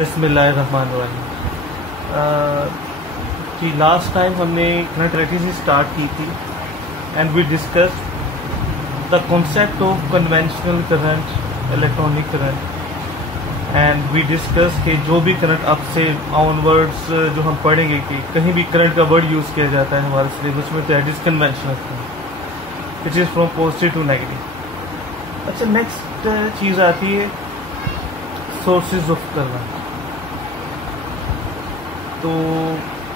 बिस्मिल्लाहिर्रहमानिर्रहीम। जी last time हमने करंट इलेक्ट्रिसिटी स्टार्ट की थी and we discuss the concept of conventional current, electronic current and we discuss कि जो भी करंट अब से ऑनवर्ड्स जो हम पढ़ेंगे कि कहीं भी करंट का वर्ड यूज़ किया जाता है हमारे सिलेबस में तो that is conventional current which is from positive to negative. अच्छा, नेक्स्ट चीज़ आती है सोर्सेज ऑफ करंट। तो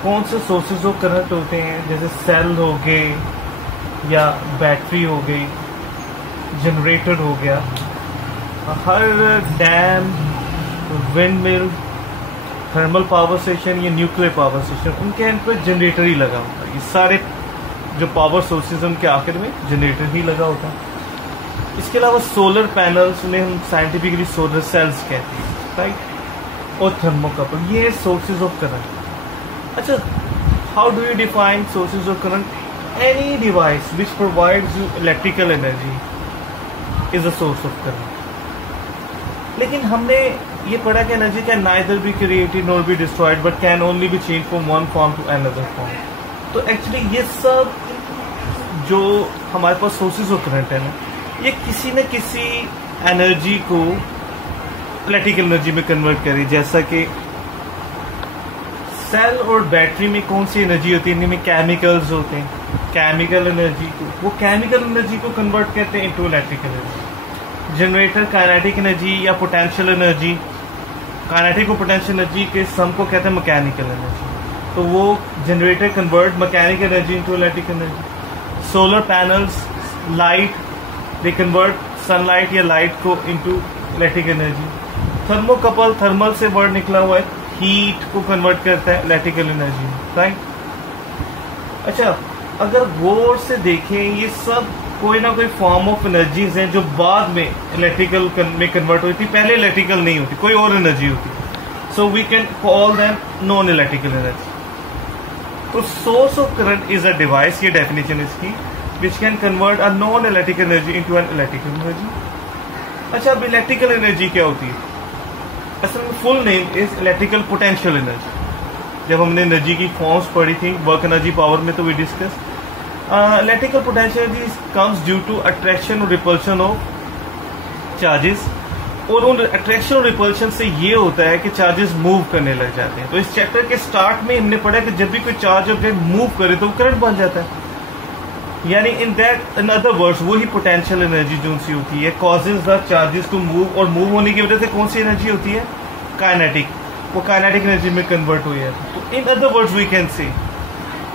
कौन से सोर्सेज ऑफ करंट होते हैं, जैसे सेल हो गए या बैटरी हो गई, जनरेटर हो गया। हर dam, windmill, thermal power station या न्यूक्लियर पावर स्टेशन, उनके एंड पर जनरेटर ही लगा होता है। ये सारे जो पावर सोर्सेज उनके आखिर में जनरेटर ही लगा होता है। इसके अलावा सोलर पैनल्स में हम साइंटिफिकली सोलर सेल्स कहते हैं, राइट, और थर्मोकपल, ये सोर्सेज ऑफ करंट। अच्छा, how do you define sources of current? Any device which provides you electrical energy is a source of current. लेकिन हमने ये पढ़ा कि energy can neither be created nor be destroyed but can only be change from one form to another form. तो actually ये सब जो हमारे पास सोर्सेज ऑफ करंट है ना, ये किसी न किसी एनर्जी को इलेक्ट्रिकल एनर्जी में कन्वर्ट करे। जैसा कि सेल और बैटरी में कौन सी एनर्जी होती है, इनमें केमिकल्स होते हैं, केमिकल एनर्जी को वो केमिकल एनर्जी को कन्वर्ट करते हैं into electrical energy. Generator kinetic energy या पोटेंशियल एनर्जी, काइनेटिक और पोटेंशियल एनर्जी के सम को कहते हैं मैकेनिकल एनर्जी। तो वो generator convert mechanical energy into electrical energy. Solar panels, light, they convert sunlight या लाइट को into electric energy. Thermocouple, thermal से वर्ड निकला हुआ है, हीट को कन्वर्ट करता है इलेक्ट्रिकल एनर्जी, राइट। अच्छा, अगर गौर से देखें ये सब कोई ना कोई फॉर्म ऑफ एनर्जीज हैं जो बाद में इलेक्ट्रिकल में कन्वर्ट हुई थी, पहले इलेक्ट्रिकल नहीं होती, कोई और एनर्जी होती। So we can call them non electrical energy. तो source of current is a device, ये डेफिनेशन इसकी, which can convert a non-electrical energy into an electrical energy। अच्छा, अब इलेक्ट्रिकल एनर्जी क्या होती है? असल में full name is electrical potential energy. जब हमने एनर्जी की फॉर्म्स पढ़ी थी वर्क एनर्जी पावर में, तो we discuss electrical potential energy comes due to attraction और रिपल्शन ऑफ चार्जेस। और उन अट्रैक्शन और रिपल्शन से ये होता है कि चार्जेस मूव करने लग जाते हैं। तो इस चैप्टर के स्टार्ट में हमने पढ़ा कि जब भी कोई चार्ज ऑब्जेक्ट मूव करे तो करंट बन जाता है। यानी इन अदर वर्ड्स वही पोटेंशियल एनर्जी जो सी होती है causes the charges to move, और मूव होने की वजह से कौन सी एनर्जी होती है? काइनेटिक, वो काइनेटिक एनर्जी में कन्वर्ट हुई है। तो in other words we can say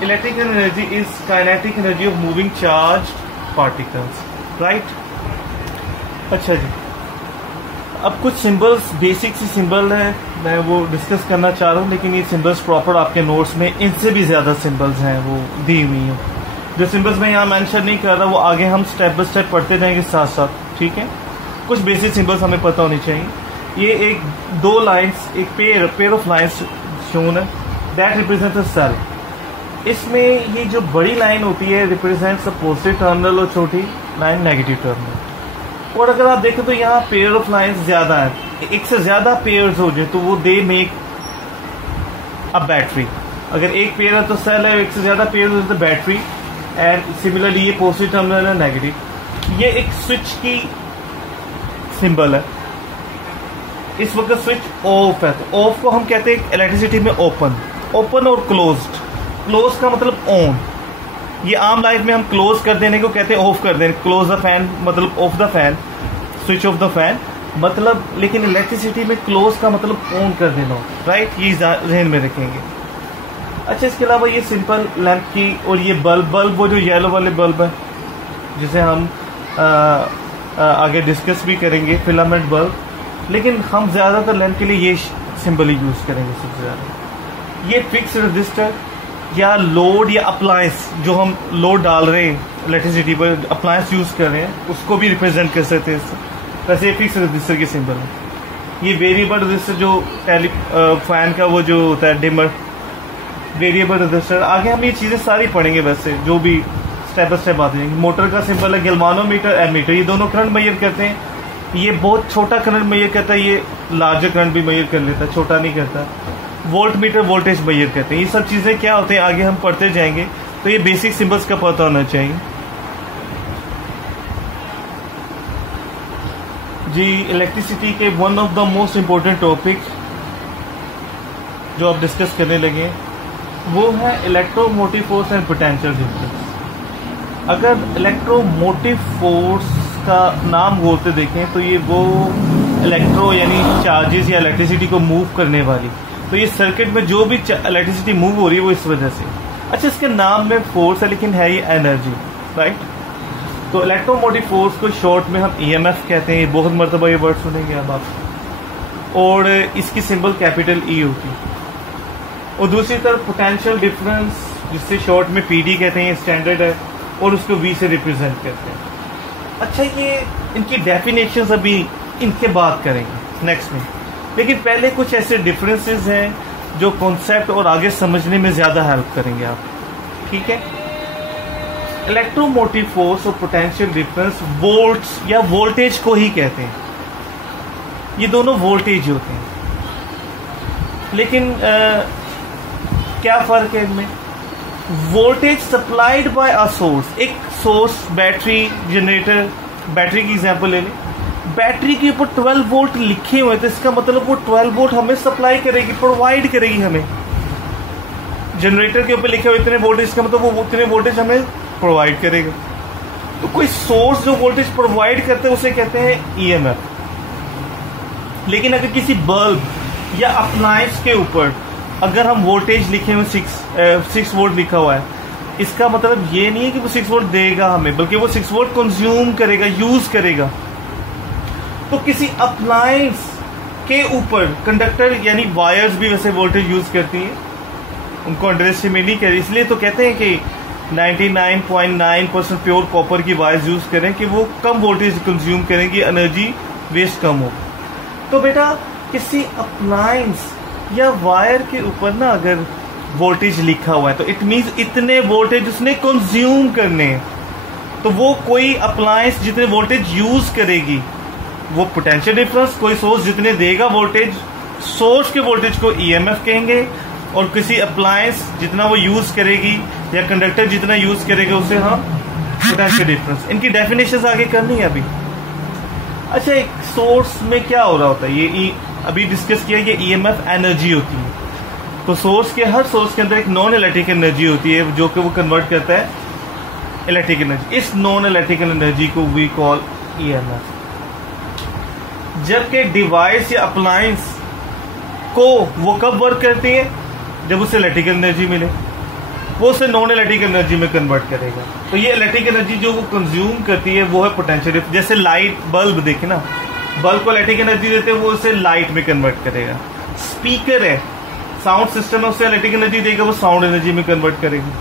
electrical energy is kinetic energy of moving charge particles, right. अच्छा जी, अब कुछ सिंबल्स, बेसिक सी सिंबल है, मैं वो डिस्कस करना चाह रहा हूँ, लेकिन ये सिंबल्स प्रॉपर आपके नोट्स में इनसे भी ज्यादा सिंबल्स हैं वो दी हुई हैं। जो सिंबल्स मैं यहाँ मेंशन नहीं कर रहा वो आगे हम स्टेप बाय स्टेप पढ़ते जाएंगे साथ साथ, ठीक है। कुछ बेसिक सिंबल्स हमें पता होनी चाहिए। ये एक दो लाइंस, एक पेयर ऑफ लाइंस शोन है, दैट रिप्रेजेंट्स अ सेल। इसमें ये जो बड़ी लाइन होती है रिप्रेजेंट्स अ पॉजिटिव टर्मिनल और छोटी लाइन नेगेटिव टर्मिनल। और अगर आप देखें तो यहाँ पेयर ऑफ लाइंस ज्यादा है, एक से ज्यादा पेयर्स हो जाए तो वो दे मेक अ बैटरी। अगर एक पेयर है तो सेल है, एक से ज्यादा पेयर हो तो बैटरी। एंड सिमिलरली ये पॉजिटिव टर्मिनल है, नेगेटिव। ये एक स्विच की सिंबल है। इस वक्त स्विच ऑफ है, तो ऑफ को हम कहते हैं इलेक्ट्रिसिटी में ओपन, ओपन और क्लोज्ड। क्लोज का मतलब ऑन, ये आम लाइफ में हम क्लोज कर देने को कहते हैं ऑफ कर देने, क्लोज द फैन मतलब of the fan, switch off the fan मतलब। लेकिन इलेक्ट्रिसिटी में क्लोज का मतलब ऑन कर देना, राइट, ये ध्यान में रखेंगे। अच्छा, इसके अलावा ये सिंपल लैंप की, और ये बल्ब वो जो येलो वाले बल्ब है जिसे हम आगे डिस्कस भी करेंगे, फिलामेंट बल्ब, लेकिन हम ज्यादातर लैंप के लिए ये सिंबल ही यूज करेंगे सबसे ज्यादा। ये फिक्स रजिस्टर या लोड या अप्लायंस, जो हम लोड डाल रहे हैं इलेक्ट्रिसिटी पर, अप्लायंस यूज कर रहे हैं, उसको भी रिप्रेजेंट कर सकते हैं इससे। वैसे ये फिक्स रजिस्टर के सिंबल है। ये वेरिएबल रजिस्टर जो फैन का वो जो होता है डिमर, वेरिएबल रजिस्टर। आगे हम ये चीजें सारी पढ़ेंगे, वैसे जो भी स्टेप बाय स्टेप आते हैं। मोटर का सिंबल है गैल्वानोमीटर, एमीटर, ये दोनों करंट मेजर करते हैं। ये बहुत छोटा करंट मेजर करता है, ये लार्जर करंट भी मेजर कर लेता है, छोटा नहीं करता। वोल्ट मीटर वोल्टेज मेजर करते हैं। ये सब चीज़ें क्या होते हैं आगे हम पढ़ते जाएंगे, तो ये बेसिक सिंबल्स का पता होना चाहिए जी। इलेक्ट्रिसिटी के one of the most important topic जो आप डिस्कस करने लगे हैं वो है electromotive force and potential difference. अगर इलेक्ट्रोमोटिव फोर्स का नाम बोलते देखें तो ये वो इलेक्ट्रो यानी चार्जेस या इलेक्ट्रिसिटी को मूव करने वाली, तो ये सर्किट में जो भी इलेक्ट्रिसिटी मूव हो रही है वो इस वजह से। अच्छा, इसके नाम में फोर्स है लेकिन है ये एनर्जी, राइट। तो इलेक्ट्रोमोटिव फोर्स को शॉर्ट में हम ईएमएफ कहते हैं। बहुत मरतबा ये वर्ड सुनेंगे अब आप। और इसकी सिंबल कैपिटल ई होती है। और दूसरी तरफ पोटेंशियल डिफरेंस जिससे शॉर्ट में पीडी कहते हैं, स्टैंडर्ड है और उसको वी से रिप्रेजेंट करते हैं। अच्छा, ये इनकी डेफिनेशंस अभी इनके बात करेंगे नेक्स्ट में, लेकिन पहले कुछ ऐसे डिफरेंसेस हैं जो कॉन्सेप्ट और आगे समझने में ज़्यादा हेल्प करेंगे आप, ठीक है। इलेक्ट्रोमोटिव फोर्स और पोटेंशियल डिफरेंस वोल्ट्स या वोल्टेज को ही कहते हैं। ये दोनों वोल्टेज होते हैं, लेकिन क्या फ़र्क है इनमें। Voltage supplied by a source, एक सोर्स बैटरी जनरेटर, बैटरी की एग्जांपल ले लें। बैटरी के ऊपर 12 वोल्ट लिखे हुए, तो इसका मतलब वो 12 वोल्ट हमें सप्लाई करेगी, प्रोवाइड करेगी हमें। जनरेटर के ऊपर लिखे हुए इतने वोल्टेज, इसका मतलब वो उतने वोल्टेज हमें प्रोवाइड करेगा। तो कोई सोर्स जो वोल्टेज प्रोवाइड करते हैं उसे कहते हैं ईएमएफ। लेकिन अगर किसी बल्ब या अप्लायंस के ऊपर अगर हम वोल्टेज लिखे हुए 6 वोल्ट लिखा हुआ है, इसका मतलब ये नहीं है कि वो 6 वोल्ट देगा हमें, बल्कि वो 6 वोल्ट कंज्यूम करेगा, यूज करेगा। तो किसी अप्लायंस के ऊपर कंडक्टर यानी वायर्स भी वैसे वोल्टेज यूज करती हैं, उनको अंडरएस्टिमेट नहीं करें, इसलिए तो कहते हैं कि 99.9% प्योर कॉपर की वायर्स यूज करें कि वो कम वोल्टेज कंज्यूम करेंगी, एनर्जी वेस्ट कम हो। तो बेटा किसी अप्लायंस या वायर के ऊपर ना अगर वोल्टेज लिखा हुआ है तो इट मीन्स इतने वोल्टेज उसने कंज्यूम करने हैं। तो वो कोई अप्लायंस जितने वोल्टेज यूज करेगी वो पोटेंशियल डिफरेंस, कोई सोर्स जितने देगा वोल्टेज, सोर्स के वोल्टेज को ईएमएफ कहेंगे, और किसी अप्लायंस जितना वो यूज करेगी या कंडक्टर जितना यूज करेगा उसे हम पोटेंशियल डिफरेंस। इनकी डेफिनेशन आगे करनी है अभी। अच्छा, एक सोर्स में क्या हो रहा होता है, ये अभी डिस्कस किया, ये ईएमएफ एनर्जी होती है। तो सोर्स के हर सोर्स के अंदर एक नॉन इलेक्ट्रिकल एनर्जी होती है जो कि वो कन्वर्ट करता है इलेक्ट्रिकल एनर्जी। इस नॉन इलेक्ट्रिकल एनर्जी को वी कॉल ईएमएफ। जबकि डिवाइस या अप्लायंस को वो कब वर्क करती है, जब उसे इलेक्ट्रिकल एनर्जी मिले, वो उसे नॉन इलेक्ट्रिकल एनर्जी में कन्वर्ट करेगा। तो ये इलेक्ट्रिकल एनर्जी जो वो कंज्यूम करती है वो है पोटेंशियल। जैसे लाइट बल्ब देखे ना, बल्ब को इलेक्ट्रिकल एनर्जी देते हैं, वो उसे लाइट में कन्वर्ट करेगा। स्पीकर है, साउंड सिस्टम है, उसे इलेक्ट्रिकल एनर्जी देगा, वो साउंड एनर्जी में कन्वर्ट करेगा।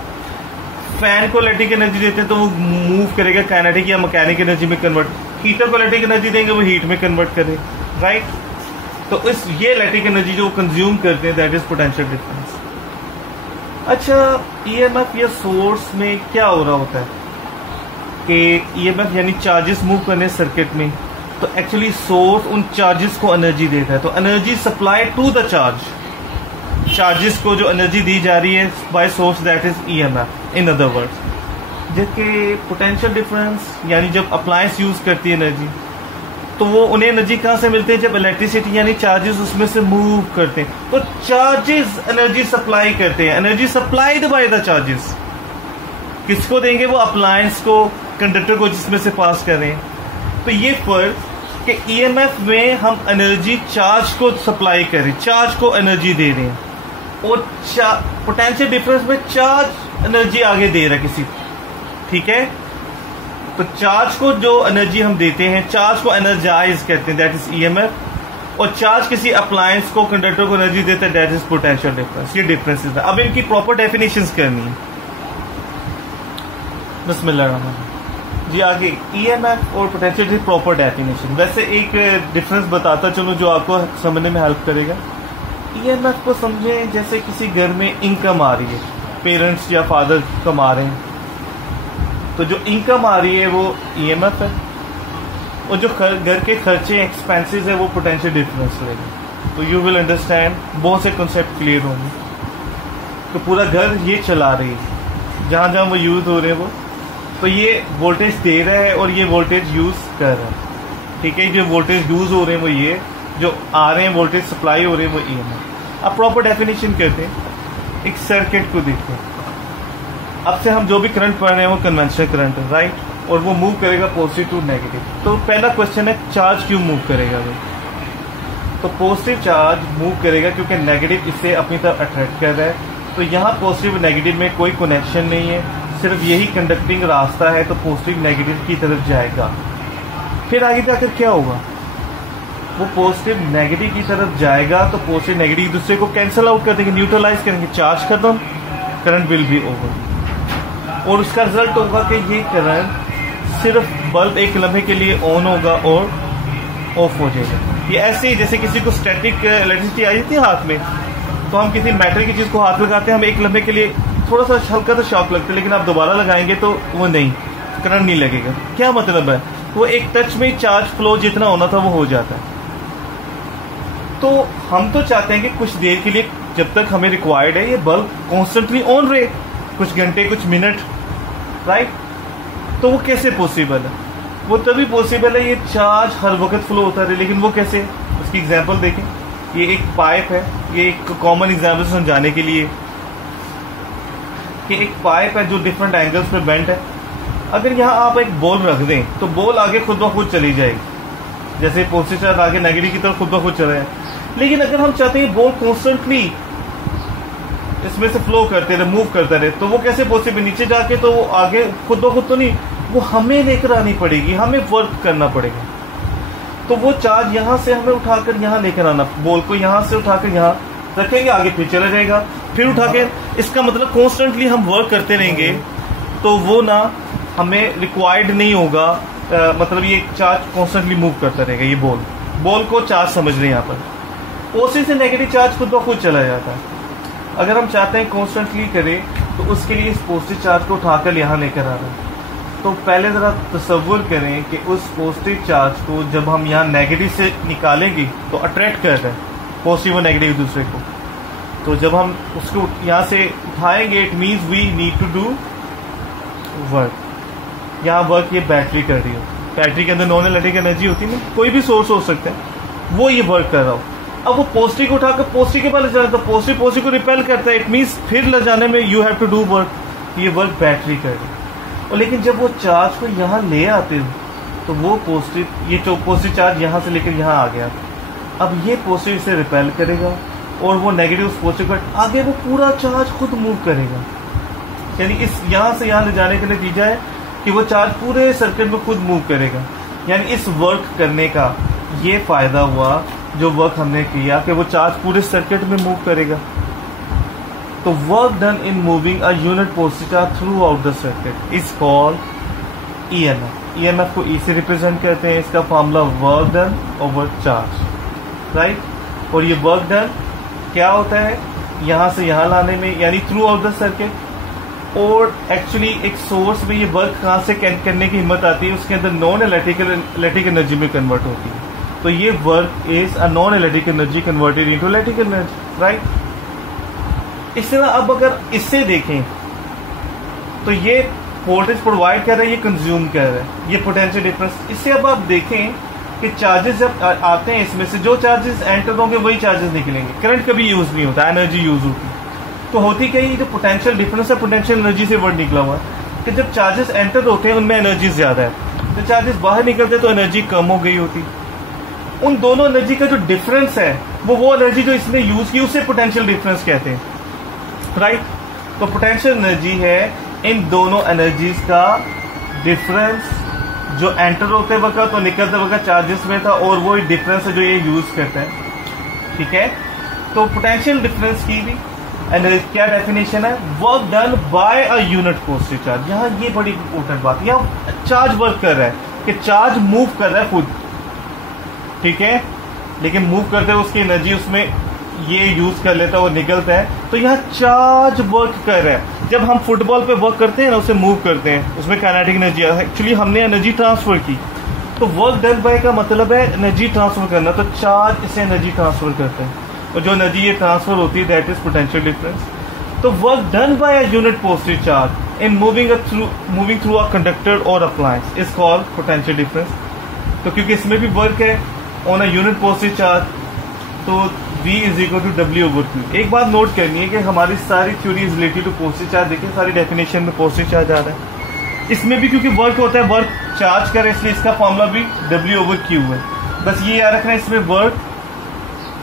फैन को इलेक्ट्रिक एनर्जी देते हैं तो वो मूव करेगा, काइनेटिक या मैकेनिक एनर्जी में कन्वर्ट। हीटर को इलेक्ट्रिक एनर्जी देंगे, वो हीट में कन्वर्ट करेगा, राइट। तो इस ये इलेक्ट्रिक एनर्जी जो कंज्यूम करते हैं दैट इज पोटेंशियल डिफरेंस। अच्छा, ईएमएफ या सोर्स में क्या हो रहा होता है कि ईएमएफ यानी चार्जेस मूव करने सर्किट में, तो एक्चुअली सोर्स उन चार्जेस को एनर्जी देता है। तो energy supply to the charges को जो एनर्जी दी जा रही है by source that is EMF in other words. जबकि पोटेंशियल डिफरेंस यानी जब अप्लायंस यूज करती है एनर्जी, तो वो उन्हें एनर्जी कहाँ से मिलती है, जब इलेक्ट्रिसिटी यानी चार्जेस उसमें से मूव करते हैं। तो चार्जेस एनर्जी सप्लाई करते हैं, energy supplied by the charges. किसको देंगे, वो अप्लायंस को, कंडक्टर को जिसमें से पास कर रहे हैं। तो ये फर्क कि ईएमएफ में हम एनर्जी चार्ज को सप्लाई कर रहे हैं, चार्ज को एनर्जी दे रहे हैं, और पोटेंशियल डिफरेंस में चार्ज एनर्जी आगे दे रहा है किसी, ठीक है। तो चार्ज को जो एनर्जी हम देते हैं, चार्ज को एनर्जाइज कहते हैं, दैट इज ईएमएफ। और चार्ज किसी अप्लायंस को, कंडक्टर को एनर्जी देता है, दैट इज पोटेंशियल डिफरेंस। ये डिफरेंसेस है। अब इनकी प्रॉपर डेफिनेशंस करनी है। बिस्मिल्लाह जी, आगे ईएमएफ और पोटेंशियल की प्रॉपर डेफिनेशन। वैसे एक डिफरेंस बताता चलूं जो आपको समझने में हेल्प करेगा। ईएमएफ को समझें जैसे किसी घर में इनकम आ रही है, पेरेंट्स या फादर कमा रहे हैं, तो जो इनकम आ रही है वो ईएमएफ है। और जो घर के खर्चे एक्सपेंसेस है वो पोटेंशियल डिफरेंस रहेगा। तो यू विल अंडरस्टैंड, बहुत से कॉन्सेप्ट क्लियर होंगे। तो पूरा घर ये चला रही है, जहाँ जहाँ वो यूज हो रहे हैं वो, तो ये वोल्टेज दे रहा है और ये वोल्टेज यूज कर रहा है। ठीक है, जो वोल्टेज यूज हो रहे हैं वो ये, जो आ रहे हैं वोल्टेज सप्लाई हो रहे हैं वो ये है। अब प्रॉपर डेफिनेशन करते हैं, एक सर्किट को देखते हैं। अब से हम जो भी करंट पढ़ रहे हैं वो कन्वेंशनल करंट है, राइट, और वो मूव करेगा पॉजिटिव टू नेगेटिव। तो पहला क्वेश्चन है चार्ज क्यों मूव करेगा भाई? तो पॉजिटिव चार्ज मूव करेगा क्योंकि नेगेटिव इससे अपनी तरफ अट्रैक्ट कर रहा है। तो यहाँ पॉजिटिव नेगेटिव में कोई कनेक्शन नहीं है, सिर्फ यही कंडक्टिंग रास्ता है, तो पॉजिटिव नेगेटिव की तरफ जाएगा। फिर आगे जाकर क्या होगा? वो पॉजिटिव नेगेटिव की तरफ जाएगा, तो पॉजिटिव नेगेटिव एक दूसरे को कैंसिल आउट कर देंगे, न्यूट्रलाइज करेंगे, चार्ज खत्म, करंट विल बी ओवर। और उसका रिजल्ट होगा कि ये करंट सिर्फ बल्ब एक लम्हे के लिए ऑन होगा और ऑफ हो जाएगा। ये ऐसे ही जैसे किसी को स्टैटिक इलेक्ट्रिसिटी आई थी हाथ में, तो हम किसी मेटल की चीज को हाथ लगाते हैं, हम एक लम्हे के लिए थोड़ा सा हल्का सा शॉक लगता है, लेकिन आप दोबारा लगाएंगे तो वो नहीं, करंट नहीं लगेगा। क्या मतलब है? वो एक टच में चार्ज फ्लो जितना होना था वो हो जाता है। तो हम तो चाहते हैं कि कुछ देर के लिए, जब तक हमें रिक्वायर्ड है, ये बल्ब कॉन्स्टेंटली ऑन रहे, कुछ घंटे कुछ मिनट, राइट। तो वो कैसे पॉसिबल है? वो तभी पॉसिबल है ये चार्ज हर वक्त फ्लो होता रहे। लेकिन वो कैसे? उसकी एग्जांपल देखें। ये एक पाइप है, ये एक कॉमन एग्जांपल समझाने के लिए कि एक पाइप है जो डिफरेंट एंगल्स पे बेंट है। अगर यहाँ आप एक बॉल रख दें तो बॉल आगे खुद ब खुद चली जाएगी, जैसे पॉजिटिव चार्ज आगे नेगेटिव की तरफ खुद ब खुद चल रहा है। लेकिन अगर हम चाहते हैं बॉल कॉन्स्टेंटली इसमें से फ्लो करते रहे, मूव करते रहे, तो वो कैसे पॉसिबल? नीचे जाके तो वो आगे खुद ब खुद तो नहीं, वो हमें लेकर आनी पड़ेगी, हमें वर्क करना पड़ेगा। तो वो चार्ज यहाँ से हमें उठाकर यहाँ लेकर आना, बॉल को यहाँ से उठाकर यहाँ रखेंगे, आगे फिर चला जाएगा, फिर उठा के। इसका मतलब कॉन्स्टेंटली हम वर्क करते रहेंगे तो वो ना हमें रिक्वायर्ड नहीं होगा। मतलब ये चार्ज कॉन्स्टेंटली मूव करता रहेगा। ये बॉल को चार्ज समझ रहे हैं यहाँ पर। पॉजिटिव से नेगेटिव चार्ज खुद ब खुद चला जाता है। अगर हम चाहते हैं कॉन्स्टेंटली करें तो उसके लिए इस पॉजिटिव चार्ज को उठाकर यहाँ लेकर आना है। तो पहले ज़रा तसव्वुर करें कि उस पॉजिटिव चार्ज को जब हम यहाँ नेगेटिव से निकालेंगे तो अट्रैक्ट करता है पॉजिटिव और नेगेटिव एक दूसरे को। तो जब हम उसको यहाँ से उठाएंगे, it means we need to do work. यहाँ वर्क ये बैटरी कर रही हो, बैटरी के अंदर नॉन इलेक्ट्रिक एनर्जी होती है ना, कोई भी सोर्स हो सकता है, वो ये वर्क कर रहा हो। अब वो पॉजिटिव को उठाकर पॉजिटिव के पास ले जाना, तो पॉजिटिव को रिपेल करता है, इट मीन्स फिर ले जाने में you have to do work. ये वर्क बैटरी कर रही है। और लेकिन जब वो चार्ज को यहाँ ले आते हो तो वो पॉजिटिव, ये जो पॉजिटिव चार्ज यहाँ से लेकर यहाँ आ गया, अब ये पॉजिटिव से रिपेल करेगा और वो नेगेटिव उस पॉजिटिव का आगे वो पूरा चार्ज खुद मूव करेगा। यानी इस यहाँ से यहाँ ले जाने का नतीजा है कि वो चार्ज पूरे सर्किट में खुद मूव करेगा। यानी इस वर्क करने का ये फायदा हुआ, जो वर्क हमने किया, कि वो चार्ज पूरे सर्किट में मूव करेगा। तो work done in moving a unit positive charge through out the circuit is called EMF. EMF को ई से रिप्रेजेंट करते हैं। इसका formula work done over charge, right. और ये वर्क डन क्या होता है? यहाँ से यहाँ लाने में, यानी थ्रू आउट द सर्किट। और एक्चुअली एक सोर्स में ये वर्क कहाँ से करने की हिम्मत आती है? उसके अंदर नॉन इलेक्ट्रिक एनर्जी में कन्वर्ट होती है। तो ये work is a non electric energy converted into electric energy, right. इस तरह अब अगर इससे देखें तो ये वोल्टेज प्रोवाइड कर रहा है, ये कंज्यूम कर रहा है, ये पोटेंशियल डिफरेंस। इससे अब आप देखें कि चार्जेस जब आते हैं, इसमें से जो चार्जेस एंटर होंगे वही चार्जेस निकलेंगे। करंट कभी यूज नहीं होता, एनर्जी यूज होती। तो होती क्या, ये जो पोटेंशियल डिफरेंस है, पोटेंशियल एनर्जी से वर्ड निकला हुआ है कि जब चार्जेस एंटर होते हैं उनमें एनर्जी ज्यादा है, तो चार्जेस बाहर निकलते हैं तो एनर्जी कम हो गई होती। उन दोनों एनर्जी का जो डिफरेंस है वो एनर्जी जो इसने यूज की उसे पोटेंशियल डिफरेंस कहते हैं, राइट। तो पोटेंशियल एनर्जी है इन दोनों एनर्जीज का डिफरेंस जो एंटर होते वक्त और निकलते वक्त चार्जेस में था, और वो डिफरेंस है जो ये यूज करता है, ठीक है। तो पोटेंशियल डिफरेंस की भी एनर्जी क्या डेफिनेशन है? Work done by a unit positive charge. यहाँ ये बड़ी इंपॉर्टेंट बात, यहाँ चार्ज वर्क कर रहा है कि चार्ज मूव कर रहा है खुद, ठीक है, लेकिन मूव करते हुए उसकी एनर्जी उसमें ये यूज कर लेता है और निकलता है। तो यहाँ चार्ज वर्क कर रहा है। जब हम फुटबॉल पे वर्क करते हैं ना, उसे मूव करते हैं, उसमें काइनेटिक एनर्जी, एक्चुअली हमने एनर्जी ट्रांसफर की। तो वर्क डन बाय का मतलब है एनर्जी ट्रांसफर करना, तो चार्ज इसे एनर्जी ट्रांसफर करते हैं और जो एनर्जी ये ट्रांसफर होती है दैट इज पोटेंशियल डिफरेंस। तो work done by a unit positive charge in moving through a conductor और appliance is called potential difference. तो क्योंकि इसमें भी वर्क है on a unit positive charge, तो V is equal to W/Q। एक बात नोट करनी है कि हमारी सारी theory is related to positive charge. देखिए सारी डेफिनेशन में पॉजिटिव चार्ज आ रहा है, इसमें भी क्योंकि वर्क होता है, वर्क चार्ज करे, इसलिए इसका फॉर्मूला भी W/Q है। बस ये याद रखना है, इसमें work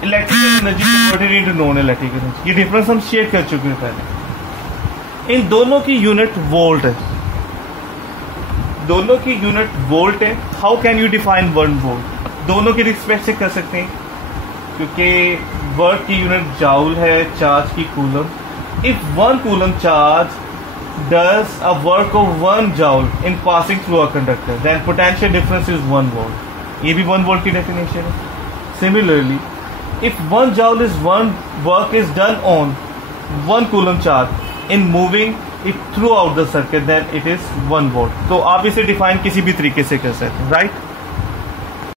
electrical energy converted into non electrical energy, ये डिफरेंस हम शेयर कर चुके हैं पहले। इन दोनों की यूनिट वोल्ट है, दोनों की यूनिट वोल्ट है। How can you define 1 volt? दोनों के रिस्पेक्ट से कर सकते हैं, क्योंकि वर्क की यूनिट जाउल है, चार्ज की coulomb. If 1 coulomb charge does a work of 1 joule in passing through a conductor, then potential difference is 1 volt। ये भी 1 volt की डेफिनेशन है। Similarly, if 1 joule is 1 work is done on 1 coulomb charge in moving it throughout the circuit, then it is 1 volt। तो आप इसे define किसी भी तरीके से कर सकते हैं, राइट?